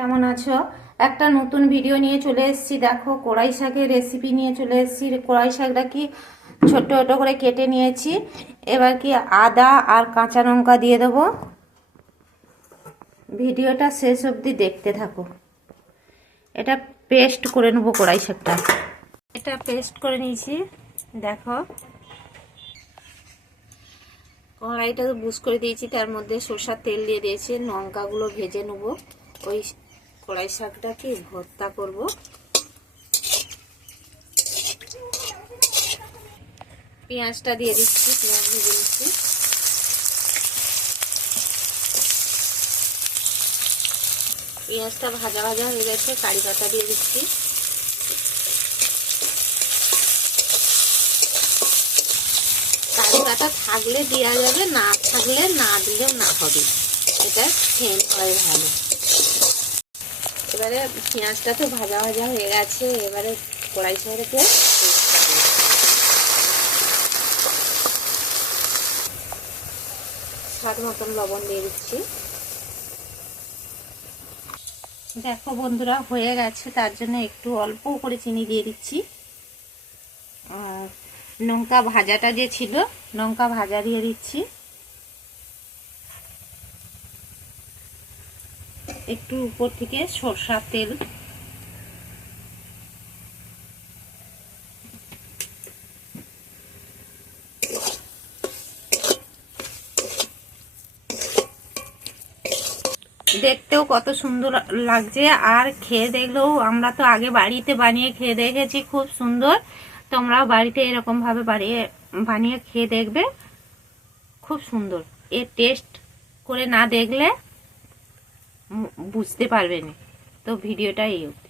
কেমন আছো? একটা নতুন ভিডিও নিয়ে চলে এসেছি। দেখো, কড়াই শাকের রেসিপি নিয়ে চলে এসেছি। কড়াই শাকটা কি ছোট ছোট করে কেটে নিয়েছি। এবার কি আদা আর কাঁচা লঙ্কা দিয়ে দেবো। ভিডিওটা শেষ অবধি দেখতে থাকো। এটা পেস্ট করে নেব কড়াই শাকটা। এটা পেস্ট করে নিয়েছি। দেখো। কড়াইটা বুস করে দিয়েছি। তার মধ্যে সরষার তেল দিয়ে দিয়েছি। লঙ্কাগুলো ভেজে নেব। ওই কড়াই শাকটাকে ভর্তা করব। পেঁয়াজটা দিয়ে দিচ্ছি, পেঁয়াজ ভেজে নিচ্ছি। পেঁয়াজটা ভাজা ভাজা হয়ে গেছে, কারি পাতা দিয়ে দিচ্ছি। কারি পাতা থাকলে দেওয়া যাবে, না থাকলে না দিলেও না হবে। এটা খেয়ে হয় ভালো। এবারে পেঁয়াজটা তো ভাজা ভাজা হয়ে গেছে, এবারে কড়াই সাইডে স্বাদ মতন লবণ দিয়ে দিচ্ছি। দেখো বন্ধুরা, হয়ে গেছে, তার জন্য একটু অল্প করে চিনি দিয়ে দিচ্ছি। আর লঙ্কা ভাজাটা যে ছিল, লঙ্কা ভাজা দিয়ে দিচ্ছি। একটু উপর থেকে সরষার তেল। দেখতেও কত সুন্দর লাগছে। আর খেয়ে দেখলেও আমরা তো আগে বাড়িতে বানিয়ে খেয়ে দেখেছি, খুব সুন্দর। তোমরাও বাড়িতে এরকম ভাবে বানিয়ে বানিয়ে খেয়ে দেখবে। খুব সুন্দর। এর টেস্ট করে না দেখলে বুঝতে পারবে না। তো ভিডিওটা এই অবধি।